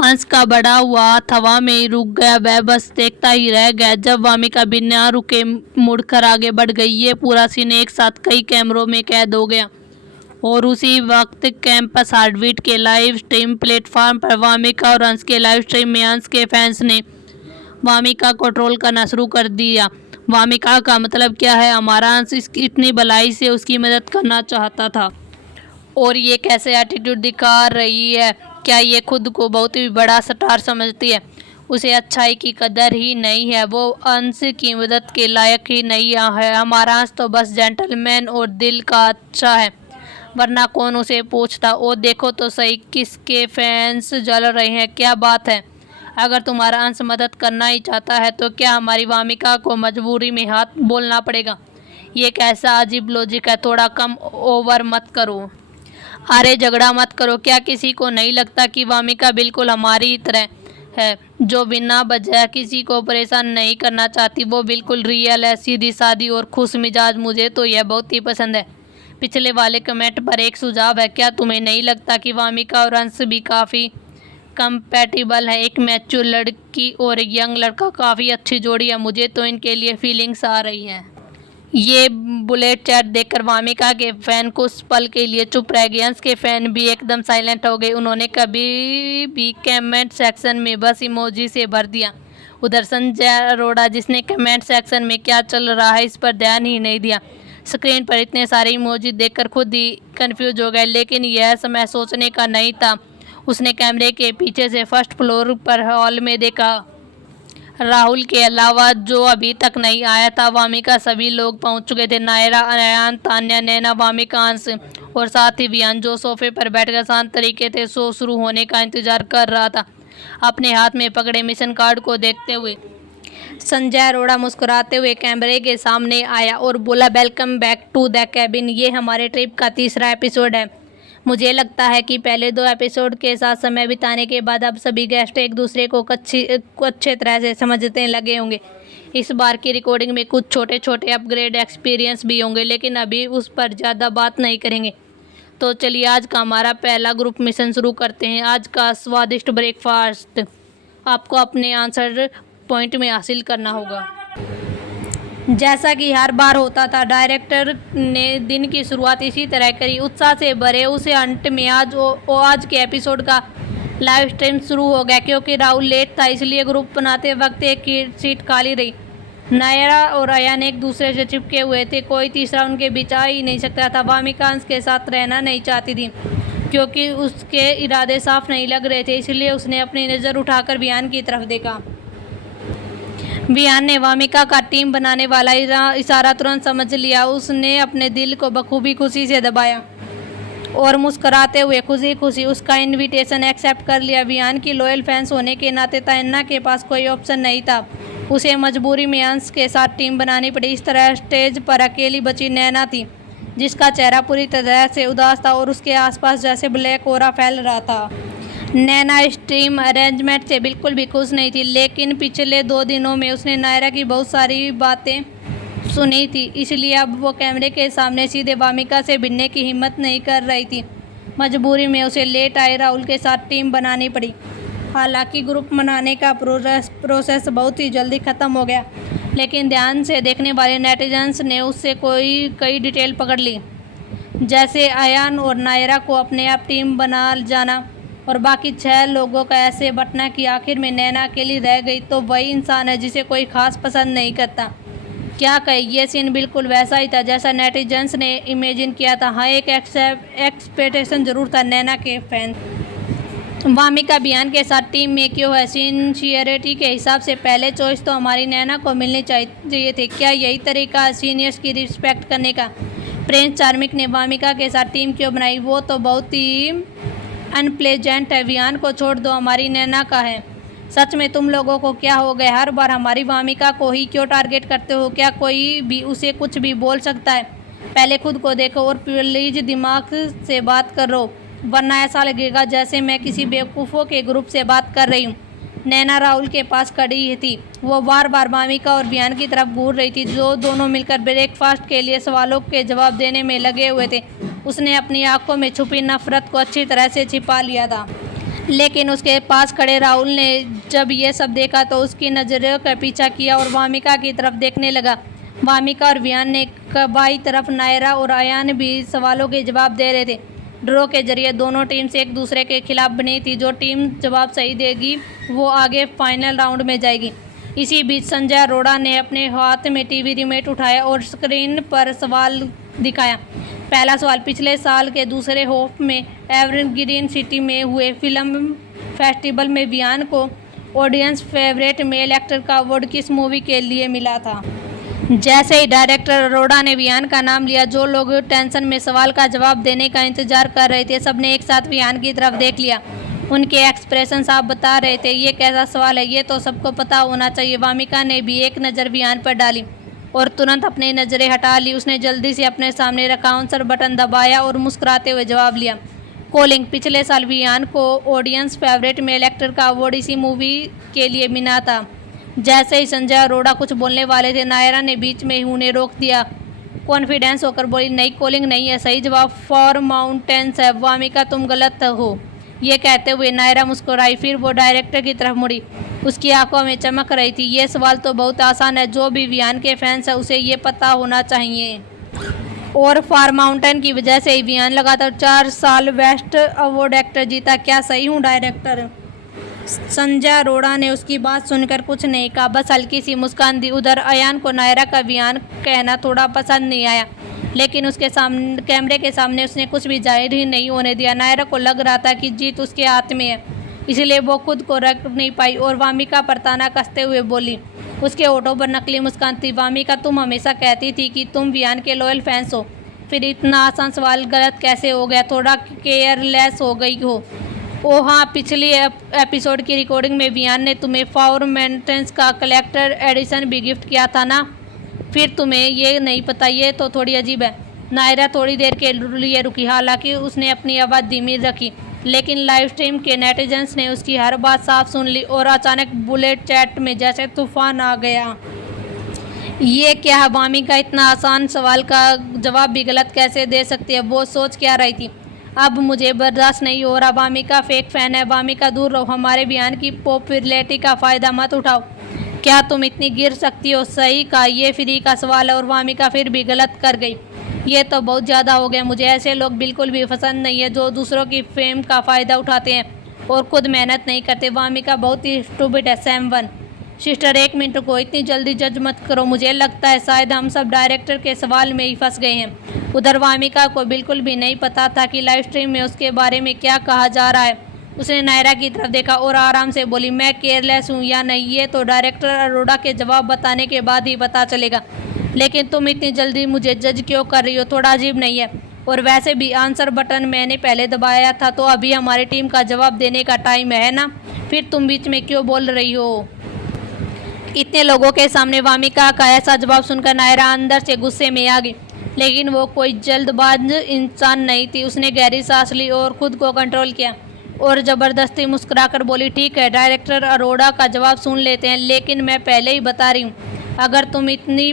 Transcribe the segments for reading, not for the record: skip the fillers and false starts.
अंश का बड़ा हुआ हाथ हवा में ही रुक गया। वह बस देखता ही रह गया जब वामिका बिना रुके मुड़कर आगे बढ़ गई। ये पूरा सीन एक साथ कई कैमरों में कैद हो गया और उसी वक्त कैंपस हार्टबीट के लाइव स्ट्रीम प्लेटफॉर्म पर वामिका और अंश के लाइव स्ट्रीम में अंश के फैंस ने वामिका को ट्रोल करना शुरू कर दिया। वामिका का मतलब क्या है? हमारा अंश इतनी भलाई से उसकी मदद करना चाहता था और ये कैसे एटीट्यूड दिखा रही है? क्या ये खुद को बहुत ही बड़ा स्टार समझती है? उसे अच्छाई की कदर ही नहीं है। वो अंश की मदद के लायक ही नहीं है। हमारा अंश तो बस जेंटलमैन और दिल का अच्छा है, वरना कौन उसे पूछता। ओ देखो तो सही, किसके फैंस जल रहे हैं। क्या बात है? अगर तुम्हारा अंश मदद करना ही चाहता है तो क्या हमारी वामिका को मजबूरी में हाथ बोलना पड़ेगा? ये कैसा अजीब लॉजिक है? थोड़ा कम ओवर मत करो। अरे झगड़ा मत करो। क्या किसी को नहीं लगता कि वामिका बिल्कुल हमारी तरह है, जो बिना वजह किसी को परेशान नहीं करना चाहती? वो बिल्कुल रियल है, सीधी सादी और खुश मिजाज। मुझे तो यह बहुत ही पसंद है। पिछले वाले कमेंट पर एक सुझाव है, क्या तुम्हें नहीं लगता कि वामिका और अंश भी काफ़ी कंपैटिबल है? एक मैच्योर लड़की और एक यंग लड़का काफ़ी अच्छी जोड़ी है। मुझे तो इनके लिए फीलिंग्स आ रही हैं। ये बुलेट चैट देखकर वामिका के फैन कुछ पल के लिए चुप रह गए। अंश के फैन भी एकदम साइलेंट हो गए। उन्होंने कभी भी कमेंट सेक्शन में बस इमोजी से भर दिया। उधर संजय अरोड़ा, जिसने कमेंट सेक्शन में क्या चल रहा है इस पर ध्यान ही नहीं दिया, स्क्रीन पर इतने सारे इमोजी देखकर खुद ही कंफ्यूज हो गए। लेकिन यह समय सोचने का नहीं था। उसने कैमरे के पीछे से फर्स्ट फ्लोर पर हॉल में देखा। राहुल के अलावा जो अभी तक नहीं आया था, वामिका सभी लोग पहुंच चुके थे। नायरा, अयान, तान्या, नैना, वामिका, अंश और साथ ही वियान, जो सोफे पर बैठकर शांत तरीके से शो शुरू होने का इंतजार कर रहा था, अपने हाथ में पकड़े मिशन कार्ड को देखते हुए संजय अरोड़ा मुस्कुराते हुए कैमरे के सामने आया और बोला, welcome back to the cabin. ये हमारे ट्रिप का तीसरा एपिसोड है। मुझे लगता है कि पहले 2 एपिसोड के साथ समय बिताने के बाद अब सभी गेस्ट एक दूसरे को अच्छे तरह से समझने लगे होंगे। इस बार की रिकॉर्डिंग में कुछ छोटे छोटे अपग्रेड एक्सपीरियंस भी होंगे, लेकिन अभी उस पर ज़्यादा बात नहीं करेंगे। तो चलिए आज का हमारा पहला ग्रुप मिशन शुरू करते हैं। आज का स्वादिष्ट ब्रेकफास्ट आपको अपने आंसर पॉइंट में हासिल करना होगा। जैसा कि हर बार होता था, डायरेक्टर ने दिन की शुरुआत इसी तरह करी, उत्साह से भरे। उसे अंत में आज के एपिसोड का लाइव स्ट्रीम शुरू हो गया। क्योंकि राहुल लेट था, इसलिए ग्रुप बनाते वक्त एक सीट खाली रही। नायरा और अयान एक दूसरे से चिपके हुए थे, कोई तीसरा उनके बीच आ ही नहीं सकता था। वामिका अंश के साथ रहना नहीं चाहती थी क्योंकि उसके इरादे साफ नहीं लग रहे थे, इसलिए उसने अपनी नज़र उठाकर वियान की तरफ देखा। वियान ने वामिका का टीम बनाने वाला इशारा तुरंत समझ लिया। उसने अपने दिल को बखूबी खुशी से दबाया और मुस्कुराते हुए खुशी खुशी उसका इनविटेशन एक्सेप्ट कर लिया। वियान की लॉयल फैंस होने के नाते तन्ना के पास कोई ऑप्शन नहीं था। उसे मजबूरी में अंश के साथ टीम बनानी पड़ी। इस तरह स्टेज पर अकेली बची नैना थी, जिसका चेहरा पूरी तरह से उदास था और उसके आसपास जैसे ब्लैक ऑरा फैल रहा था। नैना स्ट्रीम अरेंजमेंट से बिल्कुल भी खुश नहीं थी, लेकिन पिछले 2 दिनों में उसने नायरा की बहुत सारी बातें सुनी थी, इसलिए अब वो कैमरे के सामने सीधे वामिका से भिड़ने की हिम्मत नहीं कर रही थी। मजबूरी में उसे लेट आए राहुल के साथ टीम बनानी पड़ी। हालांकि ग्रुप बनाने का प्रोसेस बहुत ही जल्दी ख़त्म हो गया, लेकिन ध्यान से देखने वाले नेटिजन्स ने उससे कई डिटेल पकड़ ली, जैसे अयान और नायरा को अपने आप टीम बना जाना और बाकी 6 लोगों का ऐसे बंटना कि आखिर में नैना अकेली रह गई तो वही इंसान है जिसे कोई खास पसंद नहीं करता। क्या कहे, ये सीन बिल्कुल वैसा ही था जैसा नेटिजन्स ने इमेजिन किया था। हाँ, एक एक्सपेक्टेशन ज़रूर था नैना के फैन। वामिका वियान के साथ टीम में क्यों है? सिंसियरिटी के हिसाब से पहले चॉइस तो हमारी नैना को मिलनी चाहिए थे। क्या यही तरीका है सीनियर्स की रिस्पेक्ट करने का? प्रिंस चार्मिक ने वामिका के साथ टीम क्यों बनाई? वो तो बहुत ही अनप्लेजेंट है। वियान को छोड़ दो, हमारी नैना का है। सच में तुम लोगों को क्या हो गया? हर बार हमारी वामिका को ही क्यों टारगेट करते हो? क्या कोई भी उसे कुछ भी बोल सकता है? पहले खुद को देखो और प्लीज दिमाग से बात करो, वरना ऐसा लगेगा जैसे मैं किसी बेवकूफ़ों के ग्रुप से बात कर रही हूँ। नैना राहुल के पास खड़ी थी। वो बार बार वामिका और वियान की तरफ घूर रही थी, जो दोनों मिलकर ब्रेकफास्ट के लिए सवालों के जवाब देने में लगे हुए थे। उसने अपनी आंखों में छुपी नफरत को अच्छी तरह से छिपा लिया था, लेकिन उसके पास खड़े राहुल ने जब ये सब देखा तो उसकी नज़रों का पीछा किया और वामिका की तरफ देखने लगा। वामिका और वियान ने बाई तरफ नायरा और अयान भी सवालों के जवाब दे रहे थे। ड्रॉ के जरिए दोनों टीम्स एक दूसरे के खिलाफ बनी थी। जो टीम जवाब सही देगी वो आगे फाइनल राउंड में जाएगी। इसी बीच संजय अरोड़ा ने अपने हाथ में टीवी रिमोट उठाया और स्क्रीन पर सवाल दिखाया। पहला सवाल, पिछले साल के दूसरे हाफ में एवरग्रीन सिटी में हुए फिल्म फेस्टिवल में वियान को ऑडियंस फेवरेट मेल एक्टर का अवार्ड किस मूवी के लिए मिला था? जैसे ही डायरेक्टर अरोड़ा ने वियान का नाम लिया, जो लोग टेंशन में सवाल का जवाब देने का इंतजार कर रहे थे सबने एक साथ वियान की तरफ देख लिया। उनके एक्सप्रेशन साफ बता रहे थे ये कैसा सवाल है, ये तो सबको पता होना चाहिए। वामिका ने भी एक नज़र वियान पर डाली और तुरंत अपनी नज़रें हटा ली। उसने जल्दी से अपने सामने रखा आंसर बटन दबाया और मुस्कुराते हुए जवाब लिया, कॉलिंग। पिछले साल वियान को ऑडियंस फेवरेट मेल एक्टर का अवार्ड इसी मूवी के लिए मिला था। जैसे ही संजय अरोड़ा कुछ बोलने वाले थे, नायरा ने बीच में ही उन्हें रोक दिया। कॉन्फिडेंस होकर बोली, नई कॉलिंग नहीं है, सही जवाब फॉर माउंटेन्स है। वामिका तुम गलत हो। ये कहते हुए नायरा मुस्कुराई, फिर वो डायरेक्टर की तरफ मुड़ी। उसकी आंखों में चमक रही थी। ये सवाल तो बहुत आसान है, जो भी वियान के फैंस है उसे ये पता होना चाहिए। और फॉर माउंटेन की वजह से ही वियान लगातार 4 साल बेस्ट अवार्ड एक्टर जीता। क्या सही हूँ डायरेक्टर? संजय अरोड़ा ने उसकी बात सुनकर कुछ नहीं कहा, बस हल्की सी मुस्कान दी। उधर अयान को नायरा का वियान कहना थोड़ा पसंद नहीं आया, लेकिन उसके सामने कैमरे के सामने उसने कुछ भी जाहिर ही नहीं होने दिया। नायरा को लग रहा था कि जीत उसके हाथ में है, इसलिए वो खुद को रख नहीं पाई और वामिका पर ताना कसते हुए बोली। उसके होठों पर नकली मुस्कान थी। वामिका, तुम हमेशा कहती थी कि तुम वियान के लॉयल फैंस हो, फिर इतना आसान सवाल गलत कैसे हो गया? थोड़ा केयरलेस हो गई हो। ओह हाँ, पिछली एपिसोड की रिकॉर्डिंग में वियान ने तुम्हें फॉर मेंटेनेंस का कलेक्टर एडिशन भी गिफ्ट किया था ना, फिर तुम्हें ये नहीं पता? ये तो थोड़ी अजीब है। नायरा थोड़ी देर के लिए रुकी, हालांकि उसने अपनी आवाज़ धीमी रखी, लेकिन लाइव स्ट्रीम के नेटिजन्स ने उसकी हर बात साफ सुन ली और अचानक बुलेट चैट में जैसे तूफान आ गया। ये क्या है? वामिका इतना आसान सवाल का जवाब भी गलत कैसे दे सकती है? वो सोच क्या रही थी? अब मुझे बर्दाश्त नहीं हो रहा। वामिका फेक फैन है। वामिका दूर रहो, हमारे बयान की पॉपुलैरिटी का फ़ायदा मत उठाओ। क्या तुम इतनी गिर सकती हो? सही का ये फ्री का सवाल है और वामिका फिर भी गलत कर गई। ये तो बहुत ज़्यादा हो गया। मुझे ऐसे लोग बिल्कुल भी पसंद नहीं है जो दूसरों की फेम का फ़ायदा उठाते हैं और खुद मेहनत नहीं करते। वामिका बहुत ही स्टूपिड है। सैम 1 सिस्टर, 1 मिनट को इतनी जल्दी जज मत करो। मुझे लगता है शायद हम सब डायरेक्टर के सवाल में ही फंस गए हैं। उधर वामिका को बिल्कुल भी नहीं पता था कि लाइव स्ट्रीम में उसके बारे में क्या कहा जा रहा है। उसने नायरा की तरफ देखा और आराम से बोली, मैं केयरलेस हूँ या नहीं ये तो डायरेक्टर अरोड़ा के जवाब बताने के बाद ही पता चलेगा। लेकिन तुम इतनी जल्दी मुझे जज क्यों कर रही हो? थोड़ा अजीब नहीं है? और वैसे भी आंसर बटन मैंने पहले दबाया था, तो अभी हमारी टीम का जवाब देने का टाइम है ना, फिर तुम बीच में क्यों बोल रही हो? इतने लोगों के सामने वामिका का ऐसा जवाब सुनकर नायरा अंदर से गुस्से में आ गई, लेकिन वो कोई जल्दबाज इंसान नहीं थी। उसने गहरी सांस ली और खुद को कंट्रोल किया और ज़बरदस्ती मुस्कुराकर बोली, ठीक है, डायरेक्टर अरोड़ा का जवाब सुन लेते हैं, लेकिन मैं पहले ही बता रही हूँ, अगर तुम इतनी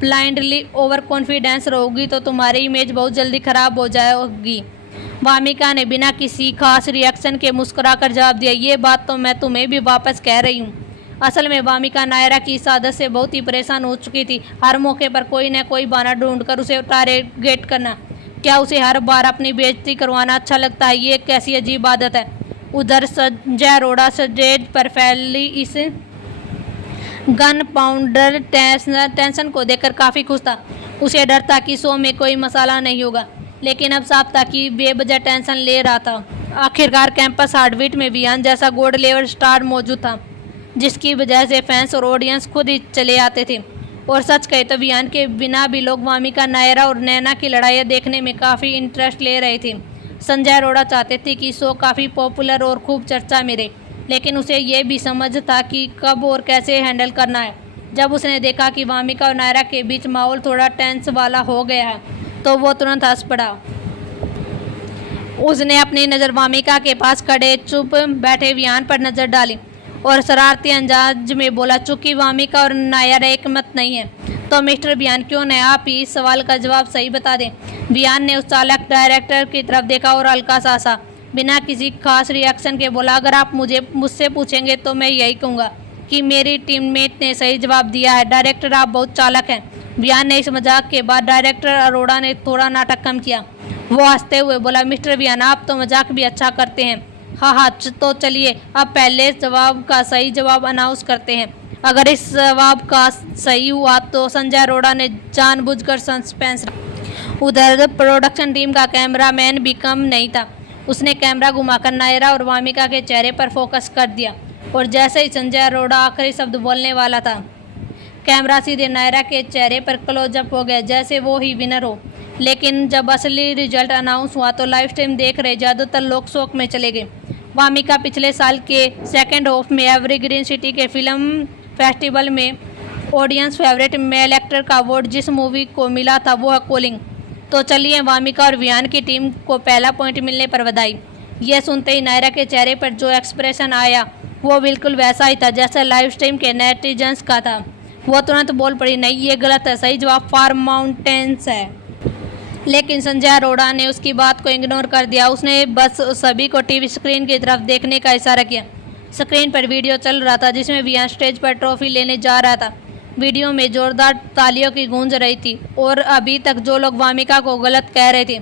ब्लाइंडली ओवर कॉन्फिडेंस रहोगी तो तुम्हारी इमेज बहुत जल्दी ख़राब हो जाएगी। वामिका ने बिना किसी खास रिएक्शन के मुस्कुराकर जवाब दिया, ये बात तो मैं तुम्हें भी वापस कह रही हूँ। असल में वामिका नायरा की इस आदत से बहुत ही परेशान हो चुकी थी। हर मौके पर कोई न कोई बहाना ढूंढकर उसे टारगेट करना। क्या उसे हर बार अपनी बेइज्जती करवाना अच्छा लगता है? ये कैसी अजीब आदत है। उधर संजय अरोड़ा स्टेज पर फैली इस गन पाउडर टेंशन को देखकर काफ़ी खुश था। उसे डर था कि शो में कोई मसाला नहीं होगा, लेकिन अब साफ था कि बेवजह टेंशन ले रहा था। आखिरकार कैंपस हार्टबीट में वियान जैसा गोल्ड लेवल स्टार मौजूद था, जिसकी वजह से फैंस और ऑडियंस खुद ही चले आते थे। और सच कहे तो वियान के बिना भी लोग वामिका, नायरा और नैना की लड़ाइयाँ देखने में काफ़ी इंटरेस्ट ले रहे थे। संजय अरोड़ा चाहते थे कि शो काफ़ी पॉपुलर और खूब चर्चा में रहे, लेकिन उसे ये भी समझ था कि कब और कैसे हैंडल करना है। जब उसने देखा कि वामिका और नायरा के बीच माहौल थोड़ा टेंस वाला हो गया है, तो वो तुरंत हंस पड़ा। उसने अपनी नज़र वामिका के पास खड़े चुप बैठे वियान पर नज़र डाली और शरारती अंदाज में बोला, चूंकि वामिका और नायरा एक मत नहीं है तो मिस्टर वियान क्यों न आप ही इस सवाल का जवाब सही बता दें। वियान ने उस चालाक डायरेक्टर की तरफ देखा और हल्का सा हंसा। बिना किसी खास रिएक्शन के बोला, अगर आप मुझसे पूछेंगे तो मैं यही कहूँगा कि मेरी टीममेट ने सही जवाब दिया है। डायरेक्टर आप बहुत चालाक हैं। वियान ने इस मजाक के बाद डायरेक्टर अरोड़ा ने थोड़ा नाटक कम किया। वो हंसते हुए बोला, मिस्टर वियान आप तो मजाक भी अच्छा करते हैं। हाँ, तो चलिए अब पहले जवाब का सही जवाब अनाउंस करते हैं। अगर इस जवाब का सही हुआ तो संजय अरोड़ा ने जानबूझकर सस्पेंस रखा। उधर प्रोडक्शन टीम का कैमरामैन भी कम नहीं था। उसने कैमरा घुमाकर नायरा और वामिका के चेहरे पर फोकस कर दिया और जैसे ही संजय अरोड़ा आखिरी शब्द बोलने वाला था, कैमरा सीधे नायरा के चेहरे पर क्लोजअप हो गया जैसे वो ही विनर हो। लेकिन जब असली रिजल्ट अनाउंस हुआ तो लाइव स्ट्रीम देख रहे ज़्यादातर लोग शौक में चले गए। वामिका पिछले साल के सेकेंड हाफ में एवरग्रीन सिटी के फिल्म फेस्टिवल में ऑडियंस फेवरेट मेल एक्टर का अवार्ड जिस मूवी को मिला था वो है कॉलिंग। तो चलिए वामिका और वियान की टीम को पहला पॉइंट मिलने पर बधाई। यह सुनते ही नायरा के चेहरे पर जो एक्सप्रेशन आया वो बिल्कुल वैसा ही था जैसा लाइव स्ट्रीम के नेटिजन्स का था। वो तुरंत बोल पड़ी, नहीं ये गलत है, सही जवाब फार माउंटेन्स है। लेकिन संजय अरोड़ा ने उसकी बात को इग्नोर कर दिया। उसने बस सभी को टीवी स्क्रीन की तरफ देखने का इशारा किया। स्क्रीन पर वीडियो चल रहा था जिसमें वियान स्टेज पर ट्रॉफी लेने जा रहा था। वीडियो में जोरदार तालियों की गूंज रही थी और अभी तक जो लोग वामिका को गलत कह रहे थे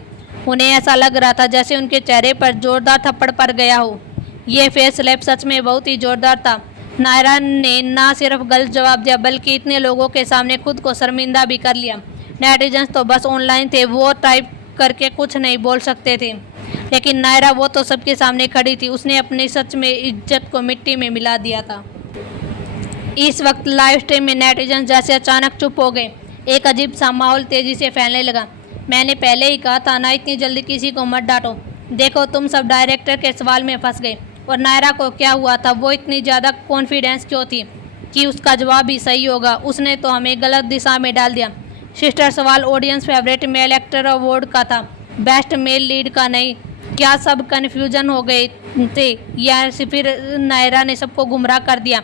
उन्हें ऐसा लग रहा था जैसे उनके चेहरे पर जोरदार थप्पड़ पड़ गया हो। ये फेस स्लैप सच में बहुत ही जोरदार था। नायरा ने ना सिर्फ गलत जवाब दिया बल्कि इतने लोगों के सामने खुद को शर्मिंदा भी कर लिया। नेटिजन्स तो बस ऑनलाइन थे, वो टाइप करके कुछ नहीं बोल सकते थे, लेकिन नायरा वो तो सबके सामने खड़ी थी। उसने अपनी सच में इज्जत को मिट्टी में मिला दिया था। इस वक्त लाइव स्ट्रीम में नेटिजन जैसे अचानक चुप हो गए। एक अजीब सा माहौल तेजी से फैलने लगा। मैंने पहले ही कहा था ना, इतनी जल्दी किसी को मत डांटो। देखो तुम सब डायरेक्टर के सवाल में फंस गए। और नायरा को क्या हुआ था, वो इतनी ज़्यादा कॉन्फिडेंस क्यों थी कि उसका जवाब ही सही होगा। उसने तो हमें गलत दिशा में डाल दिया। सिस्टर, सवाल audience favourite male actor award का था, बेस्ट मेल लीड का नहीं। क्या सब कन्फ्यूजन हो गए थे या फिर नायरा ने सबको गुमराह कर दिया?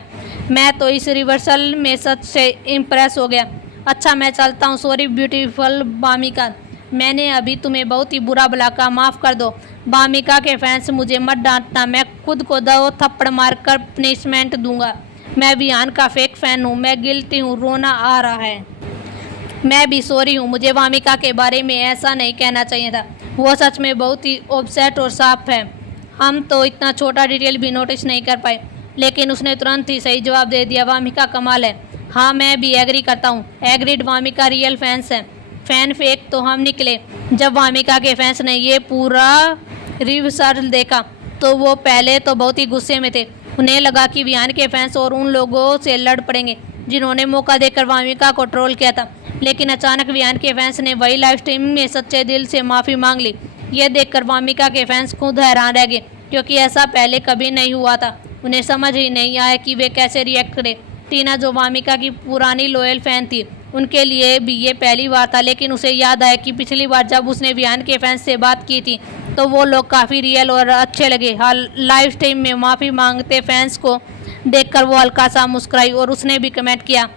मैं तो इस रिवर्सल में सच से इम्प्रेस हो गया। अच्छा मैं चलता हूँ। सॉरी ब्यूटीफुल वामिका, मैंने अभी तुम्हें बहुत ही बुरा भला कहा, माफ़ कर दो। वामिका के फैंस मुझे मत डांटना, मैं खुद को 2 थप्पड़ मारकर पनिशमेंट दूंगा। मैं वियान का फेक फ़ैन हूँ, मैं गिल्टी हूँ, रोना आ रहा है। मैं भी सॉरी हूँ, मुझे वामिका के बारे में ऐसा नहीं कहना चाहिए था। वो सच में बहुत ही ऑब्सेट और साफ है। हम तो इतना छोटा डिटेल भी नोटिस नहीं कर पाए। लेकिन उसने तुरंत ही सही जवाब दे दिया, वामिका कमाल है। हाँ मैं भी एग्री करता हूँ। एग्रीड, वामिका रियल फैंस हैं। फ़ैन फेक तो हम निकले। जब वामिका के फैंस ने ये पूरा रिवर्सल देखा तो वो पहले तो बहुत ही गुस्से में थे। उन्हें लगा कि वियान के फैंस और उन लोगों से लड़ पड़ेंगे जिन्होंने मौका देकर वामिका को ट्रोल किया था। लेकिन अचानक वियान के फैंस ने वही लाइव स्ट्रीम में सच्चे दिल से माफ़ी मांग ली। ये देखकर वामिका के फैंस खुद हैरान रह गए क्योंकि ऐसा पहले कभी नहीं हुआ था। उन्हें समझ ही नहीं आया कि वे कैसे रिएक्ट करें। टीना जो वामिका की पुरानी लॉयल फ़ैन थी, उनके लिए भी ये पहली बार था। लेकिन उसे याद आया कि पिछली बार जब उसने वियान के फैंस से बात की थी तो वो लोग काफ़ी रियल और अच्छे लगे। हाल लाइव स्ट्रीम में माफ़ी मांगते फैंस को देखकर वो हल्का सा मुस्कुराई और उसने भी कमेंट किया,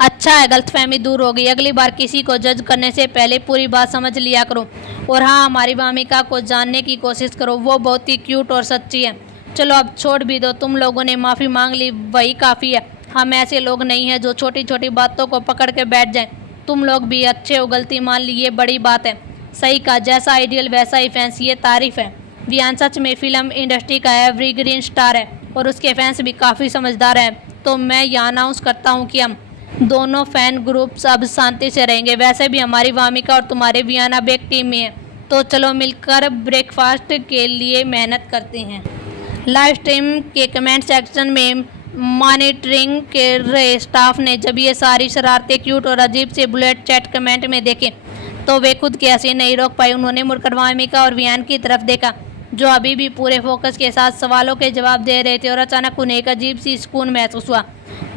अच्छा है, गलतफहमी दूर हो गई। अगली बार किसी को जज करने से पहले पूरी बात समझ लिया करो। और हाँ, हमारी वामिका को जानने की कोशिश करो, वो बहुत ही क्यूट और सच्ची है। चलो अब छोड़ भी दो, तुम लोगों ने माफ़ी मांग ली, वही काफ़ी है। हम ऐसे लोग नहीं हैं जो छोटी छोटी बातों को पकड़ के बैठ जाएं। तुम लोग भी अच्छे हो, गलती मान ली, ये बड़ी बात है। सही कहा, जैसा आइडियल वैसा ही फैंस, ये तारीफ़ है। वियान सच में फिल्म इंडस्ट्री का एवरग्रीन स्टार है और उसके फैंस भी काफ़ी समझदार हैं। तो मैं यहाँ अनाउंस करता हूँ कि हम दोनों फ़ैन ग्रुप्स अब शांति से रहेंगे। वैसे भी हमारी वामिका और तुम्हारे वियान अब एक टीम में है, तो चलो मिलकर ब्रेकफास्ट के लिए मेहनत करते हैं। लाइव स्ट्रीम के कमेंट सेक्शन में मॉनिटरिंग के रहे स्टाफ ने जब ये सारी शरारतें क्यूट और अजीब से बुलेट चैट कमेंट में देखे तो वे खुद की हंसी नहीं रोक पाए। उन्होंने मुड़कर वामिका और वियान की तरफ देखा जो अभी भी पूरे फोकस के साथ सवालों के जवाब दे रहे थे और अचानक उन्हें एक अजीब सी सुकून महसूस हुआ,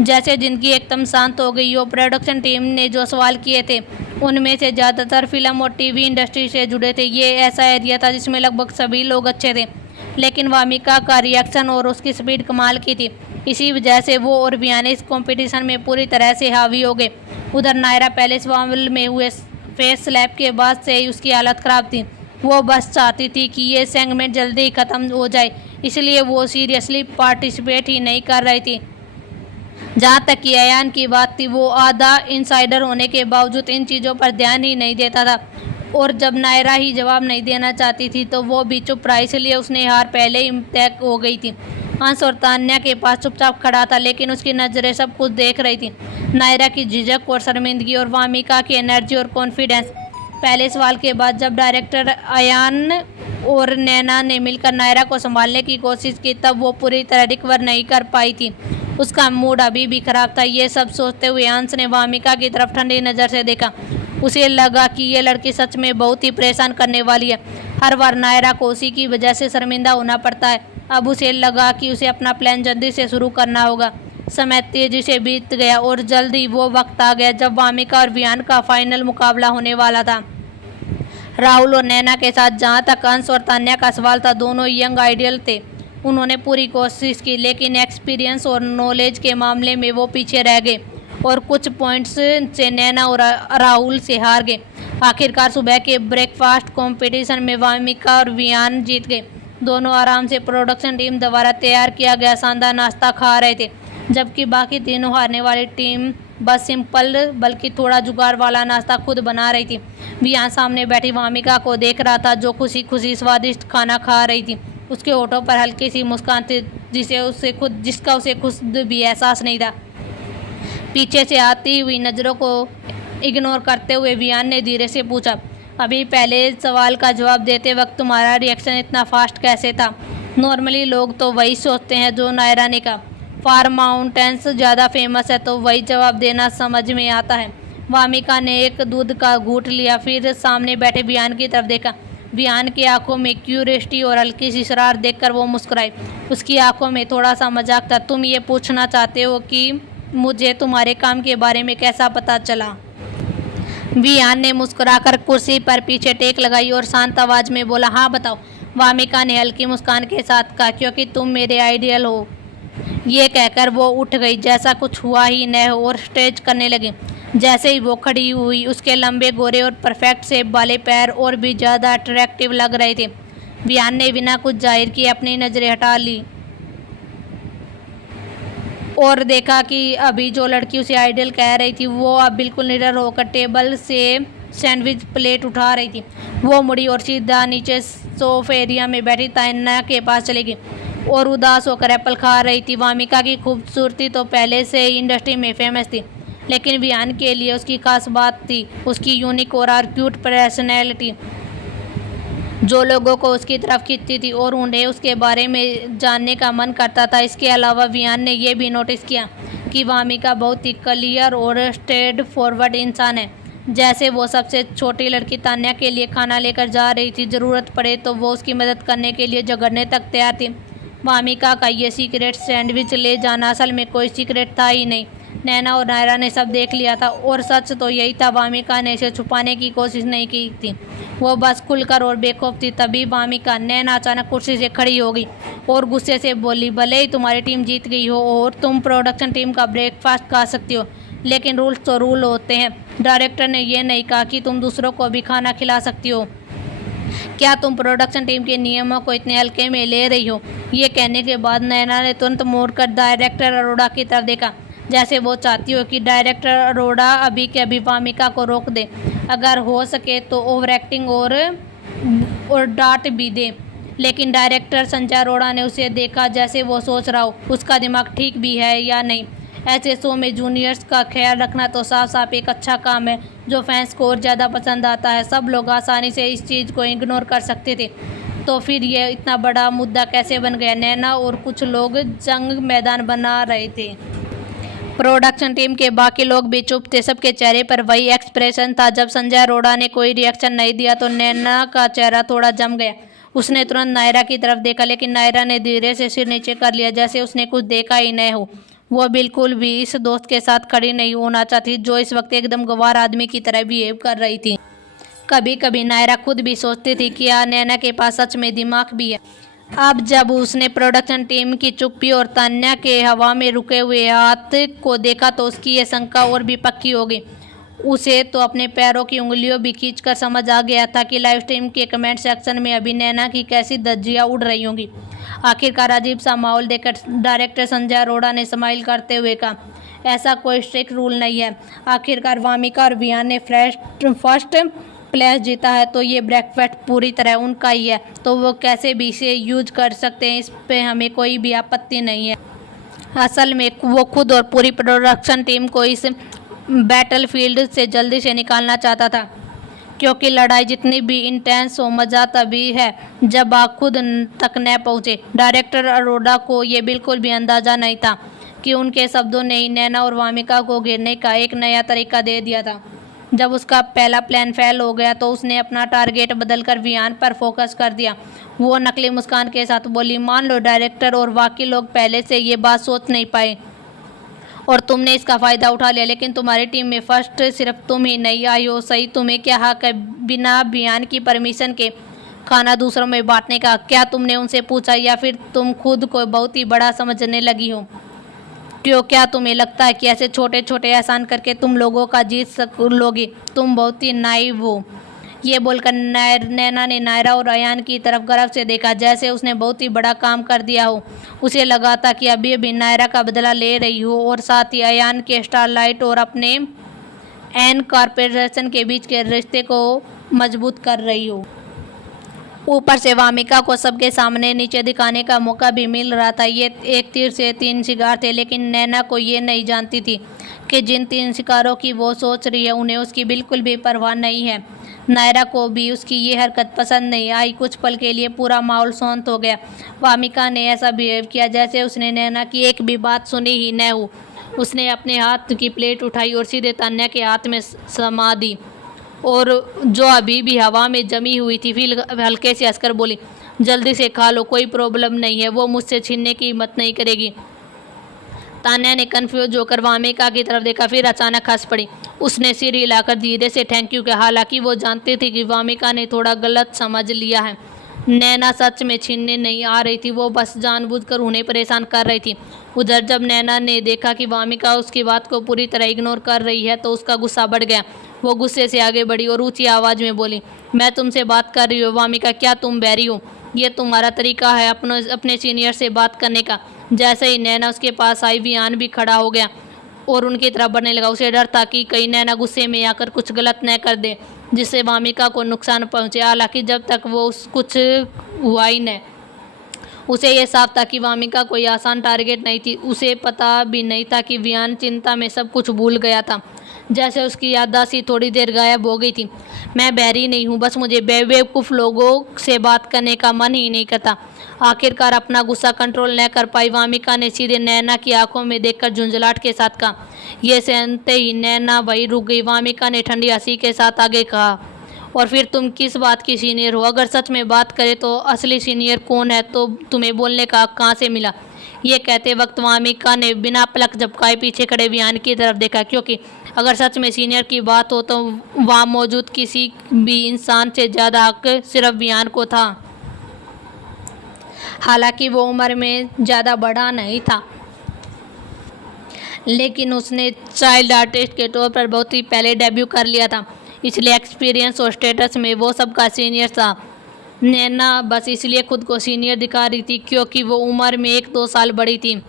जैसे जिंदगी एकदम शांत हो गई हो। प्रोडक्शन टीम ने जो सवाल किए थे उनमें से ज़्यादातर फिल्म और टीवी इंडस्ट्री से जुड़े थे। ये ऐसा एरिया था जिसमें लगभग सभी लोग अच्छे थे, लेकिन वामिका का रिएक्शन और उसकी स्पीड कमाल की थी। इसी वजह से वो और वियान इस कॉम्पिटिशन में पूरी तरह से हावी हो गए। उधर नायरा पहले सवाल में हुए फेस स्लैप के बाद से ही उसकी हालत ख़राब थी। वो बस चाहती थी कि ये सेगमेंट जल्दी ही ख़त्म हो जाए, इसलिए वो सीरियसली पार्टिसिपेट ही नहीं कर रही थी। जहाँ तक कि अयान की बात थी, वो आधा इनसाइडर होने के बावजूद इन चीज़ों पर ध्यान ही नहीं देता था। और जब नायरा ही जवाब नहीं देना चाहती थी तो वो भी चुप रहा, इसलिए उसने हार पहले ही तय हो गई थी। हंस और तान्या के पास चुपचाप खड़ा था, लेकिन उसकी नज़रें सब कुछ देख रही थी। नायरा की झिझक और शर्मिंदगी और वामिका की एनर्जी और कॉन्फिडेंस। पहले सवाल के बाद जब डायरेक्टर अयान और नैना ने मिलकर नायरा को संभालने की कोशिश की, तब वो पूरी तरह रिकवर नहीं कर पाई थी। उसका मूड अभी भी खराब था। ये सब सोचते हुए हंस ने वामिका की तरफ ठंडी नज़र से देखा। उसे लगा कि ये लड़की सच में बहुत ही परेशान करने वाली है। हर बार नायरा को उसी की वजह से शर्मिंदा होना पड़ता है। अब उसे लगा कि उसे अपना प्लान जल्दी से शुरू करना होगा। समय तेजी से बीत गया और जल्दी वो वक्त आ गया जब वामिका और वियान का फाइनल मुकाबला होने वाला था। राहुल और नैना के साथ जहाँ तक हंस और तान्या का सवाल था, दोनों यंग आइडियल थे। उन्होंने पूरी कोशिश की, लेकिन एक्सपीरियंस और नॉलेज के मामले में वो पीछे रह गए और कुछ पॉइंट्स से नैना और राहुल से हार गए। आखिरकार सुबह के ब्रेकफास्ट कंपटीशन में वामिका और वियान जीत गए। दोनों आराम से प्रोडक्शन टीम द्वारा तैयार किया गया शानदार नाश्ता खा रहे थे, जबकि बाकी तीनों हारने वाली टीम बस सिंपल बल्कि थोड़ा जुगाड़ वाला नाश्ता खुद बना रही थी। वियान सामने बैठी वामिका को देख रहा था, जो खुशी खुशी स्वादिष्ट खाना खा रही थी। उसके होठों पर हल्की सी मुस्कान थी जिसका उसे खुद भी एहसास नहीं था। पीछे से आती हुई नज़रों को इग्नोर करते हुए वियान ने धीरे से पूछा, अभी पहले सवाल का जवाब देते वक्त तुम्हारा रिएक्शन इतना फास्ट कैसे था? नॉर्मली लोग तो वही सोचते हैं जो नायरा ने कहा। फार माउंटेन्स ज़्यादा फेमस है तो वही जवाब देना समझ में आता है। वामिका ने एक दूध का घूंट लिया, फिर सामने बैठे वियान की तरफ देखा। वियान की आंखों में क्यूरियोसिटी और हल्की सी शरारत देखकर वो मुस्कुराई। उसकी आंखों में थोड़ा सा मजाक था। तुम ये पूछना चाहते हो कि मुझे तुम्हारे काम के बारे में कैसा पता चला? वियान ने मुस्कुराकर कुर्सी पर पीछे टेक लगाई और शांत आवाज में बोला, हाँ बताओ। वामिका ने हल्की मुस्कान के साथ कहा, क्योंकि तुम मेरे आइडियल हो। ये कहकर वो उठ गई जैसा कुछ हुआ ही न हो और स्ट्रेच करने लगी। जैसे ही वो खड़ी हुई, उसके लंबे गोरे और परफेक्ट शेप वाले पैर और भी ज़्यादा अट्रैक्टिव लग रहे थे। वियान ने बिना कुछ जाहिर किए अपनी नज़रें हटा ली और देखा कि अभी जो लड़की उसे आइडियल कह रही थी, वो अब बिल्कुल निडर होकर टेबल से सैंडविच प्लेट उठा रही थी। वो मुड़ी और सीधा नीचे सोफ एरिया में बैठी तान्या के पास चली गई और उदास होकर एप्पल खा रही थी। वामिका की खूबसूरती तो पहले से ही इंडस्ट्री में फेमस थी, लेकिन वियान के लिए उसकी खास बात थी उसकी यूनिक और क्यूट पर्सनैलिटी, जो लोगों को उसकी तरफ खींचती थी और उन्हें उसके बारे में जानने का मन करता था। इसके अलावा वियान ने यह भी नोटिस किया कि वामिका बहुत ही क्लियर और स्ट्रेट फॉरवर्ड इंसान है। जैसे वो सबसे छोटी लड़की तान्या के लिए खाना लेकर जा रही थी, ज़रूरत पड़े तो वो उसकी मदद करने के लिए झगड़ने तक तैयार थी। वामिका का ये सीक्रेट सैंडविच ले जाना असल में कोई सीक्रेट था ही नहीं। नैना और नायरा ने सब देख लिया था और सच तो यही था, वामिका ने इसे छुपाने की कोशिश नहीं की थी। वो बस खुलकर और बेखौफ थी। तभी वामिका नैना अचानक कुर्सी से खड़ी हो गई और गुस्से से बोली, भले ही तुम्हारी टीम जीत गई हो और तुम प्रोडक्शन टीम का ब्रेकफास्ट खा सकती हो, लेकिन रूल्स तो रूल होते हैं। डायरेक्टर ने यह नहीं कहा कि तुम दूसरों को भी खाना खिला सकती हो। क्या तुम प्रोडक्शन टीम के नियमों को इतने हल्के में ले रही हो? ये कहने के बाद नैना ने तुरंत मोड़कर डायरेक्टर अरोड़ा की तरफ देखा, जैसे वो चाहती हो कि डायरेक्टर अरोड़ा अभी के अभी वामिका को रोक दे, अगर हो सके तो ओवर एक्टिंग और डांट भी दे। लेकिन डायरेक्टर संजय अरोड़ा ने उसे देखा जैसे वो सोच रहा हो उसका दिमाग ठीक भी है या नहीं। ऐसे शो में जूनियर्स का ख्याल रखना तो साफ साफ एक अच्छा काम है जो फैंस को और ज़्यादा पसंद आता है। सब लोग आसानी से इस चीज़ को इग्नोर कर सकते थे, तो फिर ये इतना बड़ा मुद्दा कैसे बन गया? नैना और कुछ लोग जंग मैदान बना रहे थे। प्रोडक्शन टीम के बाकी लोग भी चुप थे। सबके चेहरे पर वही एक्सप्रेशन था। जब संजय अरोड़ा ने कोई रिएक्शन नहीं दिया तो नैना का चेहरा थोड़ा जम गया। उसने तुरंत नायरा की तरफ देखा, लेकिन नायरा ने धीरे से सिर नीचे कर लिया जैसे उसने कुछ देखा ही न हो। वो बिल्कुल भी इस दोस्त के साथ खड़ी नहीं होना चाहती जो इस वक्त एकदम गंवार आदमी की तरह बिहेव कर रही थी। कभी कभी नायरा खुद भी सोचती थी कि नैना के पास सच में दिमाग भी है। अब जब उसने प्रोडक्शन टीम की चुप्पी और तान्या के हवा में रुके हुए हाथ को देखा तो उसकी ये शंका और भी पक्की हो गई। उसे तो अपने पैरों की उंगलियों भी खींचकर समझ आ गया था कि लाइव स्ट्रीम के कमेंट सेक्शन में अभी नैना की कैसी धज्जियां उड़ रही होंगी। आखिरकार अजीब सा माहौल देखकर डायरेक्टर संजय अरोड़ा ने स्माइल करते हुए कहा, ऐसा कोई स्ट्रिक्ट रूल नहीं है। आखिरकार वामिका और वियान ने फर्स्ट प्लेस जीता है तो ये ब्रेकफास्ट पूरी तरह उनका ही है, तो वो कैसे भी इसे यूज कर सकते हैं, इस पे हमें कोई भी आपत्ति नहीं है। असल में वो खुद और पूरी प्रोडक्शन टीम को इस बैटलफील्ड से जल्दी से निकालना चाहता था, क्योंकि लड़ाई जितनी भी इंटेंस हो, मज़ा तभी है जब आप खुद तक न पहुँचे। डायरेक्टर अरोड़ा को ये बिल्कुल भी अंदाज़ा नहीं था कि उनके शब्दों ने ही नैना और वामिका को घेरने का एक नया तरीका दे दिया था। जब उसका पहला प्लान फेल हो गया तो उसने अपना टारगेट बदलकर वियान पर फोकस कर दिया। वो नकली मुस्कान के साथ बोली, मान लो डायरेक्टर और बाकी लोग पहले से ये बात सोच नहीं पाए और तुमने इसका फ़ायदा उठा लिया, लेकिन तुम्हारी टीम में फर्स्ट सिर्फ तुम ही नहीं आई हो। सही, तुम्हें क्या हक है बिना वियान की परमिशन के खाना दूसरों में बांटने का? क्या तुमने उनसे पूछा, या फिर तुम खुद को बहुत ही बड़ा समझने लगी हो? क्यों, क्या तुम्हें लगता है कि ऐसे छोटे छोटे एहसान करके तुम लोगों का जीत लोगी? तुम बहुत ही नाइव हो। ये बोलकर नैना ने नायरा और अयान की तरफ गर्व से देखा, जैसे उसने बहुत ही बड़ा काम कर दिया हो। उसे लगा था कि अभी अभी नायरा का बदला ले रही हो और साथ ही अयान के स्टारलाइट और अपने एन कॉर्पोरेशन के बीच के रिश्ते को मजबूत कर रही हो। ऊपर से वामिका को सबके सामने नीचे दिखाने का मौका भी मिल रहा था। ये एक तीर से 3 शिकार थे, लेकिन नैना को ये नहीं जानती थी कि जिन 3 शिकारों की वो सोच रही है उन्हें उसकी बिल्कुल भी परवाह नहीं है। नायरा को भी उसकी ये हरकत पसंद नहीं आई। कुछ पल के लिए पूरा माहौल शांत हो गया। वामिका ने ऐसा बिहेव किया जैसे उसने नैना की एक भी बात सुनी ही न हो। उसने अपने हाथ की प्लेट उठाई और सीधे तान्या के हाथ में समा दी, और जो अभी भी हवा में जमी हुई थी, फिर हल्के से हंसकर बोली, जल्दी से खा लो, कोई प्रॉब्लम नहीं है, वो मुझसे छीनने की हिम्मत नहीं करेगी। तान्या ने कन्फ्यूज होकर वामिका की तरफ देखा, फिर अचानक हंस पड़ी। उसने सिर हिलाकर धीरे से थैंक यू कहा। हालांकि वो जानती थी कि वामिका ने थोड़ा गलत समझ लिया है। नैना सच में छीनने नहीं आ रही थी, वो बस जानबूझकर उन्हें परेशान कर रही थी। उधर जब नैना ने देखा कि वामिका उसकी बात को पूरी तरह इग्नोर कर रही है तो उसका गुस्सा बढ़ गया। वो गुस्से से आगे बढ़ी और ऊंची आवाज़ में बोली, मैं तुमसे बात कर रही हूँ वामिका, क्या तुम बैरी हो? ये तुम्हारा तरीका है अपने सीनियर से बात करने का? जैसे ही नैना उसके पास आई, वियान भी खड़ा हो गया और उनकी तरफ बढ़ने लगा। उसे डर था कि कहीं नैना गुस्से में आकर कुछ गलत न कर दे जिससे वामिका को नुकसान पहुंचे। हालांकि जब तक वो कुछ हुआ ही न, उसे ये साफ था कि वामिका कोई आसान टारगेट नहीं थी। उसे पता भी नहीं था कि वियान चिंता में सब कुछ भूल गया था, जैसे उसकी याददाश्त ही थोड़ी देर गायब हो गई थी। मैं बहरी नहीं हूँ, बस मुझे बेवकूफ़ लोगों से बात करने का मन ही नहीं करता। आखिरकार अपना गुस्सा कंट्रोल न कर पाई वामिका ने सीधे नैना की आंखों में देखकर झुंझलाहट के साथ कहा। ये सुनते ही नैना वही रुक गई। वामिका ने ठंडी हंसी के साथ आगे कहा, और फिर तुम किस बात की सीनियर हो? अगर सच में बात करें तो असली सीनियर कौन है, तो तुम्हें बोलने का कहाँ से मिला? ये कहते वक्त वामिका ने बिना पलक झपकाए पीछे खड़े वियान की तरफ देखा, क्योंकि अगर सच में सीनियर की बात हो तो वहाँ मौजूद किसी भी इंसान से ज़्यादा हक सिर्फ वियान को था। हालांकि वो उम्र में ज़्यादा बड़ा नहीं था, लेकिन उसने चाइल्ड आर्टिस्ट के तौर पर बहुत ही पहले डेब्यू कर लिया था, इसलिए एक्सपीरियंस और स्टेटस में वो सबका सीनियर था। नैना बस इसलिए खुद को सीनियर दिखा रही थी क्योंकि वो उम्र में 1-2 साल बड़ी थी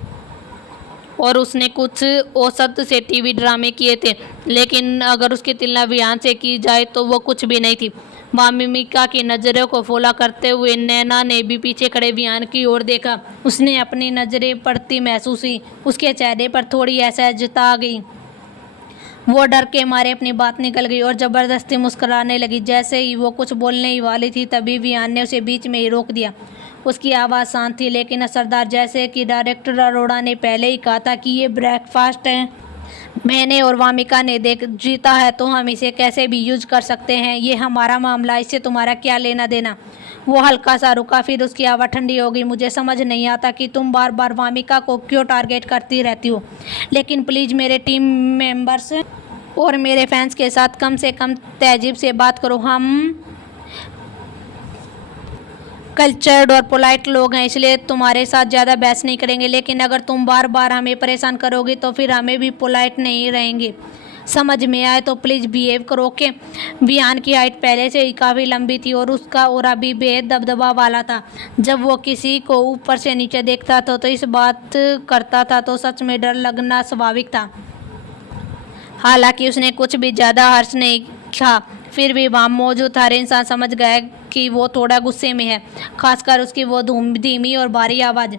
और उसने कुछ औसत से टीवी ड्रामे किए थे, लेकिन अगर उसकी तुलना वियान से की जाए तो वो कुछ भी नहीं थी। वामिका की नज़रों को फॉलो करते हुए नैना ने भी पीछे खड़े वियान की ओर देखा। उसने अपनी नज़रें पड़ती महसूस की। उसके चेहरे पर थोड़ी असहजता आ गई। वो डर के मारे अपनी बात निकल गई और ज़बरदस्ती मुस्कुराने लगी। जैसे ही वो कुछ बोलने ही वाली थी तभी वियान ने उसे बीच में ही रोक दिया। उसकी आवाज़ शांत थी लेकिन असरदार, जैसे कि डायरेक्टर अरोड़ा ने पहले ही कहा था कि ये ब्रेकफास्ट है, मैंने और वामिका ने जीता है तो हम इसे कैसे भी यूज कर सकते हैं, ये हमारा मामला, इससे तुम्हारा क्या लेना देना। वो हल्का सा रुका, फिर उसकी आवाज़ ठंडी हो गई। मुझे समझ नहीं आता कि तुम बार बार वामिका को क्यों टारगेट करती रहती हो, लेकिन प्लीज़ मेरे टीम मेंबर्स और मेरे फैंस के साथ कम से कम तहजीब से बात करो। हम कल्चर्ड और पोलाइट लोग हैं, इसलिए तुम्हारे साथ ज़्यादा बहस नहीं करेंगे, लेकिन अगर तुम बार बार हमें परेशान करोगे तो फिर हमें भी पोलाइट नहीं रहेंगे। समझ में आए तो प्लीज़ बिहेव करो के। विहान की हाइट पहले से ही काफ़ी लंबी थी और उसका ऑरा भी बेहद दबदबा वाला था। जब वो किसी को ऊपर से नीचे देखता था तो इस बात करता था तो सच में डर लगना स्वाभाविक था। हालांकि उसने कुछ भी ज़्यादा हर्ष नहीं था, फिर भी वहाँ मौजूद हर इंसान समझ गया कि वो थोड़ा गुस्से में है, खासकर उसकी वो धीमी और भारी आवाज़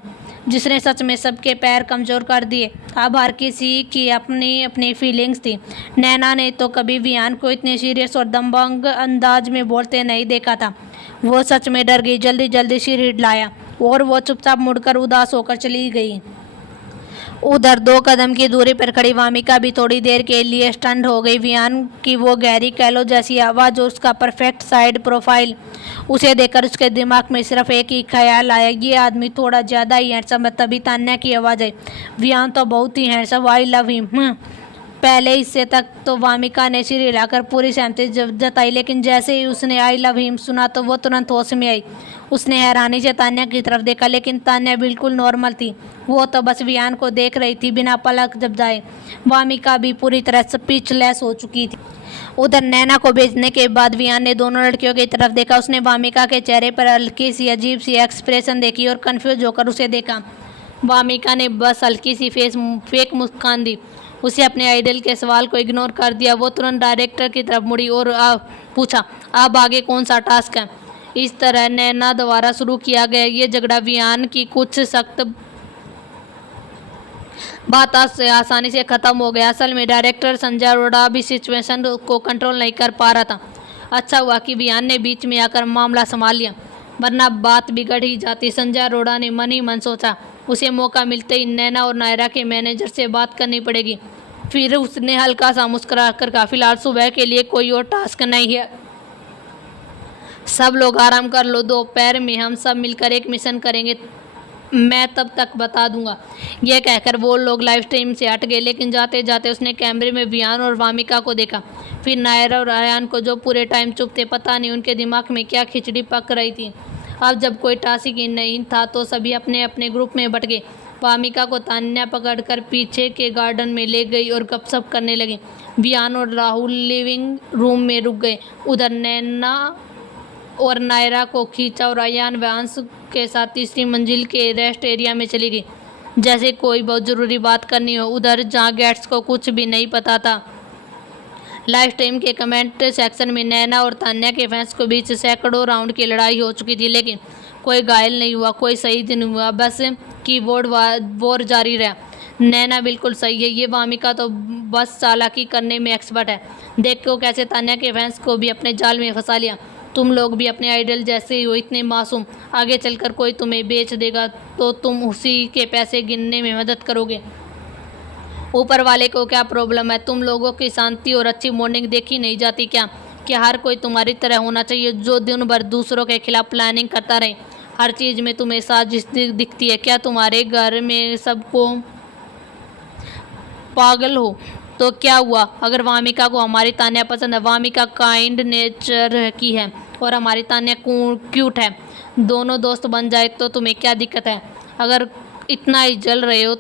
जिसने सच में सबके पैर कमज़ोर कर दिए। अब हर किसी की अपनी अपनी फीलिंग्स थी। नैना ने तो कभी विहान को इतने सीरियस और दबंग अंदाज में बोलते नहीं देखा था। वो सच में डर गई, जल्दी जल्दी सिर हिलाया और वो चुपचाप मुड़कर उदास होकर चली गई। उधर 2 कदम की दूरी पर खड़ी वामिका भी थोड़ी देर के लिए स्टन्ड हो गई। विहान की वो गहरी कैलो जैसी आवाज़ और उसका परफेक्ट साइड प्रोफाइल, उसे देखकर उसके दिमाग में सिर्फ एक ही ख्याल आया, ये आदमी थोड़ा ज़्यादा ही हैंडसम है। तभी तान्या की आवाज़ आई, विहान तो बहुत ही हैंडसम, आई लव हिम। पहले हिस्से तक तो वामिका ने सिर हिलाकर पूरी सहमति जताई, लेकिन जैसे ही उसने आई लव हिम सुना तो वो तुरंत होश में आई। उसने हैरानी से तान्या की तरफ देखा, लेकिन तान्या बिल्कुल नॉर्मल थी। वो तो बस विहान को देख रही थी बिना पलक झपकाए। वामिका भी पूरी तरह स्पीचलेस हो चुकी थी। उधर नैना को भेजने के बाद विहान ने दोनों लड़कियों की तरफ देखा। उसने वामिका के चेहरे पर हल्की सी अजीब सी एक्सप्रेशन देखी और कंफ्यूज होकर उसे देखा। वामिका ने बस हल्की सी फेक मुस्कान दी। उसे अपने आइडल के सवाल को इग्नोर कर दिया। वो तुरंत डायरेक्टर की तरफ मुड़ी और पूछा, अब आगे कौन सा टास्क है। इस तरह नैना द्वारा शुरू किया गया ये झगड़ा विहान की कुछ सख्त बात से आसानी से ख़त्म हो गया। असल में डायरेक्टर संजय अरोड़ा भी सिचुएशन को कंट्रोल नहीं कर पा रहा था। अच्छा हुआ कि विहान ने बीच में आकर मामला संभाल लिया, वरना बात बिगड़ ही जाती। संजय अरोड़ा ने मन ही मन सोचा, उसे मौका मिलते ही नैना और नायरा के मैनेजर से बात करनी पड़ेगी। फिर उसने हल्का सा मुस्कुरा कर काफ़ी लाल, सुबह के लिए कोई और टास्क नहीं है, सब लोग आराम कर लो, दोपहर में हम सब मिलकर एक मिशन करेंगे, मैं तब तक बता दूंगा। यह कहकर वो लोग लाइव स्ट्रीम से हट गए, लेकिन जाते जाते उसने कैमरे में विहान और वामिका को देखा, फिर नायरा और अयान को जो पूरे टाइम चुप थे। पता नहीं उनके दिमाग में क्या खिचड़ी पक रही थी। अब जब कोई टास्क ही नहीं था तो सभी अपने अपने ग्रुप में बट गए। वामिका को तान्या पकड़कर पीछे के गार्डन में ले गई और गपशप करने लगी। विहान और राहुल लिविंग रूम में रुक गए। उधर नैना और नायरा को खींचा और अयान व्यांश के साथ तीसरी मंजिल के रेस्ट एरिया में चली गई, जैसे कोई बहुत ज़रूरी बात करनी हो। उधर जहाँ गेट्स को कुछ भी नहीं पता था। लाइव स्ट्रीम के कमेंट सेक्शन में नैना और तान्या के फैंस के बीच सैकड़ों राउंड की लड़ाई हो चुकी थी, लेकिन कोई घायल नहीं हुआ, कोई शहीद नहीं हुआ, बस कीबोर्ड वॉर जारी रहा। नैना बिल्कुल सही है, ये वामिका तो बस चालाकी करने में एक्सपर्ट है। देखो कैसे तान्या के फैंस को भी अपने जाल में फंसा लिया। तुम लोग भी अपने आइडल जैसे ही हो, इतने मासूम। आगे चलकर कोई तुम्हें बेच देगा तो तुम उसी के पैसे गिनने में मदद करोगे। ऊपर वाले को क्या प्रॉब्लम है? तुम लोगों की शांति और अच्छी मॉर्निंग देखी नहीं जाती क्या? कि हर कोई तुम्हारी तरह होना चाहिए जो दिन भर दूसरों के खिलाफ प्लानिंग करता रहे। हर चीज़ में तुम्हें साजिश दिखती है। क्या तुम्हारे घर में सबको पागल हो तो क्या हुआ? अगर वामिका को हमारी तान्या पसंद है, वामिका काइंड नेचर की है और हमारी तान्या क्यूट है, दोनों दोस्त बन जाए तो तुम्हें क्या दिक्कत है? अगर इतना ही जल रहे हो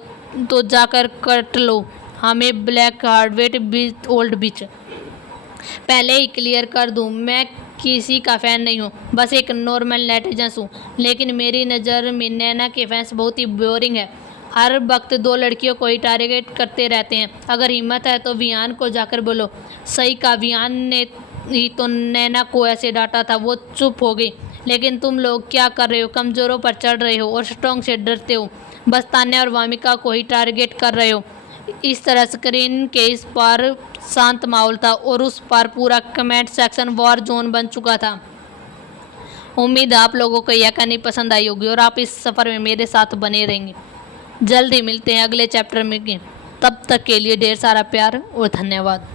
तो जाकर कट लो हमें ब्लैक हार्डवेट बीच ओल्ड बीच। पहले ही क्लियर कर दूं, मैं किसी का फ़ैन नहीं हूँ, बस एक नॉर्मल नेटिजन हूँ। लेकिन मेरी नज़र में नैना के फैंस बहुत ही बोरिंग है, हर वक्त 2 लड़कियों को ही टारगेट करते रहते हैं। अगर हिम्मत है तो विहान को जाकर बोलो। सही कहा, विहान ने ही तो नैना को ऐसे डांटा था, वो चुप हो गई। लेकिन तुम लोग क्या कर रहे हो? कमज़ोरों पर चढ़ रहे हो और स्ट्रॉन्ग से डरते हो, बस तान्या और वामिका को ही टारगेट कर रहे हो। इस तरह स्क्रीन के इस पार शांत माहौल था और उस पार पूरा कमेंट सेक्शन वॉर जोन बन चुका था। उम्मीद है आप लोगों को यह कहानी पसंद आई होगी और आप इस सफ़र में मेरे साथ बने रहेंगे। जल्द ही मिलते हैं अगले चैप्टर में। तब तक के लिए ढेर सारा प्यार और धन्यवाद।